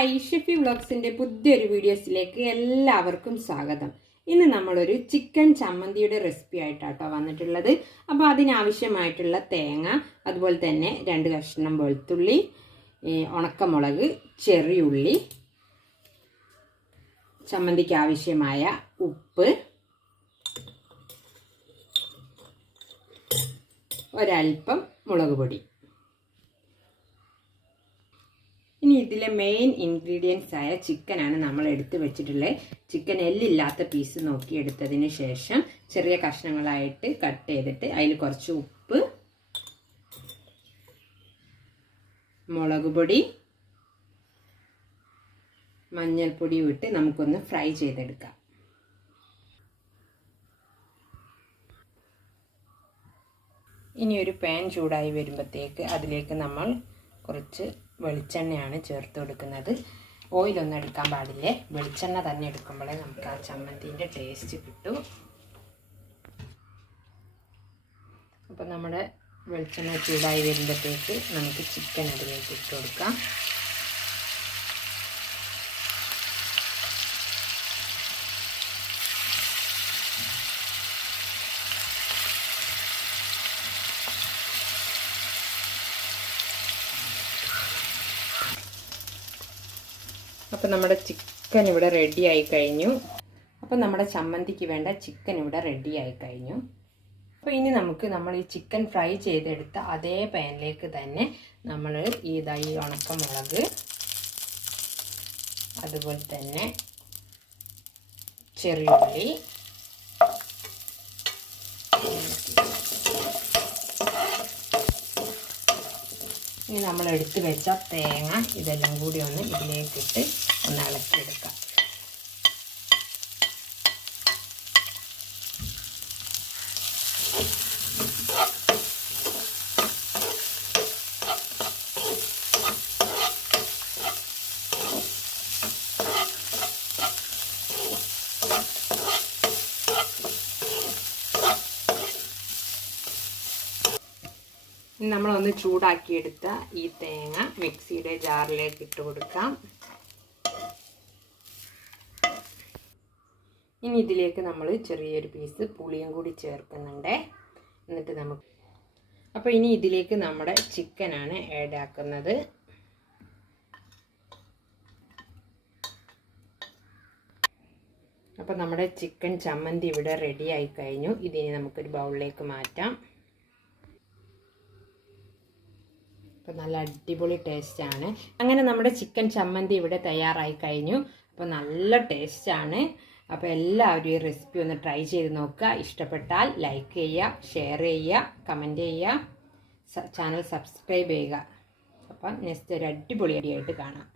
Hi Shefi വ്ളോഗ്സിന്റെ പുതിയൊരു വീഡിയോസിലേക്ക് എല്ലാവർക്കും സ്വാഗതം. ഇന്ന് നമ്മളൊരു ചിക്കൻ ചമ്മന്തിയുടെ റെസിപ്പി ആയിട്ടാട്ടോ വന്നിട്ടുള്ളത്. അപ്പോൾ അതിനാവശ്യമായിട്ടുള്ള തേങ്ങ അതുപോലെ തന്നെ രണ്ട് കഷ്ണം വെളുത്തുള്ളി ഉണക്കമുളക് ചെറിയുള്ളി ചമ്മന്തിക്ക് ആവശ്യമായ ഉപ്പ് ഒരൽപ്പം മുളക് പൊടി ഇനി ഇതിലെ മെയിൻ ഇൻഗ്രീഡിയൻസ് ആയ ചിക്കനാണ് നമ്മൾ എടുത്തു വെച്ചിട്ടുള്ളത് ചിക്കൻ എല്ലില്ലാത്ത പീസ് നോക്കി എടുത്തതിന് ശേഷം ചെറിയ കഷ്ണങ്ങളായിട്ട് കട്ട് ചെയ്തിട്ട് അതിൽ കുറച്ച് ഉപ്പ് മുളക് പൊടി മഞ്ഞൾപ്പൊടി ഇട്ട് നമുക്കൊന്ന് ഫ്രൈ ചെയ്തെടുക്കാം. ഇനി ഒരു പാൻ ചൂടായി വരുമ്പോഴത്തേക്ക് അതിലേക്ക് നമ്മൾ കുറച്ച് വെളിച്ചെണ്ണയാണ് ചേർത്ത് കൊടുക്കുന്നത്. ഓയിലൊന്നും എടുക്കാൻ പാടില്ല. വെളിച്ചെണ്ണ തന്നെ എടുക്കുമ്പോഴേ നമുക്ക് ആ ചമ്മന്തിന്റെ ടേസ്റ്റ് കിട്ടും. അപ്പോൾ നമ്മുടെ വെളിച്ചെണ്ണ ചൂടായി വരുമ്പോഴത്തേക്ക് നമുക്ക് ചിക്കൻ അതിലേക്ക് ഇട്ട് കൊടുക്കാം. അപ്പോൾ നമ്മുടെ ചിക്കൻ ഇവിടെ റെഡി ആയി കഴിഞ്ഞു. അപ്പോൾ നമ്മുടെ ചമ്മന്തിക്ക് വേണ്ട ചിക്കൻ ഇവിടെ റെഡി ആയി കഴിഞ്ഞു. അപ്പോൾ ഇനി നമുക്ക് നമ്മൾ ഈ ചിക്കൻ ഫ്രൈ ചെയ്തെടുത്ത അതേ പാനിലേക്ക് തന്നെ നമ്മൾ ഈ ഇതായി ഉണക്കമുളക് അതുപോലെ തന്നെ ചെറിയുള്ളി ഇനി നമ്മൾ എടുത്ത് വെച്ച തേങ്ങ ഇതെല്ലാം കൂടി ഒന്ന് ഇതിലേക്കിട്ട് ഒന്ന് ഇളക്കിയെടുക്കാം നമ്മളൊന്ന് ചൂടാക്കിയെടുത്ത ഈ തേങ്ങ മിക്സിയുടെ ജാറിലേക്ക് ഇട്ട് കൊടുക്കാം. ഇനി ഇതിലേക്ക് നമ്മൾ ചെറിയൊരു പീസ് പുളിയും കൂടി ചേർക്കുന്നുണ്ട്. എന്നിട്ട് നമുക്ക് അപ്പോൾ ഇനി ഇതിലേക്ക് നമ്മുടെ ചിക്കനാണ് ആഡ് ആക്കുന്നത്. അപ്പോൾ നമ്മുടെ ചിക്കൻ ചമ്മന്തി ഇവിടെ റെഡി ആയി കഴിഞ്ഞു. ഇതിനി നമുക്കൊരു ബൗളിലേക്ക് മാറ്റാം. അപ്പോൾ നല്ല അടിപൊളി ടേസ്റ്റാണ് അങ്ങനെ നമ്മുടെ ചിക്കൻ ചമ്മന്തി ഇവിടെ തയ്യാറായി കഴിഞ്ഞു. അപ്പോൾ നല്ല ടേസ്റ്റാണ് അപ്പോൾ എല്ലാവരും ഈ റെസിപ്പി ഒന്ന് ട്രൈ ചെയ്ത് നോക്കുക. ഇഷ്ടപ്പെട്ടാൽ ലൈക്ക് ചെയ്യുക ഷെയർ ചെയ്യുക കമന്റ് ചെയ്യുക ചാനൽ സബ്സ്ക്രൈബ് ചെയ്യുക. അപ്പം നെക്സ്റ്റ് ഒരു അടിപൊളി അടിയായിട്ട് കാണാം.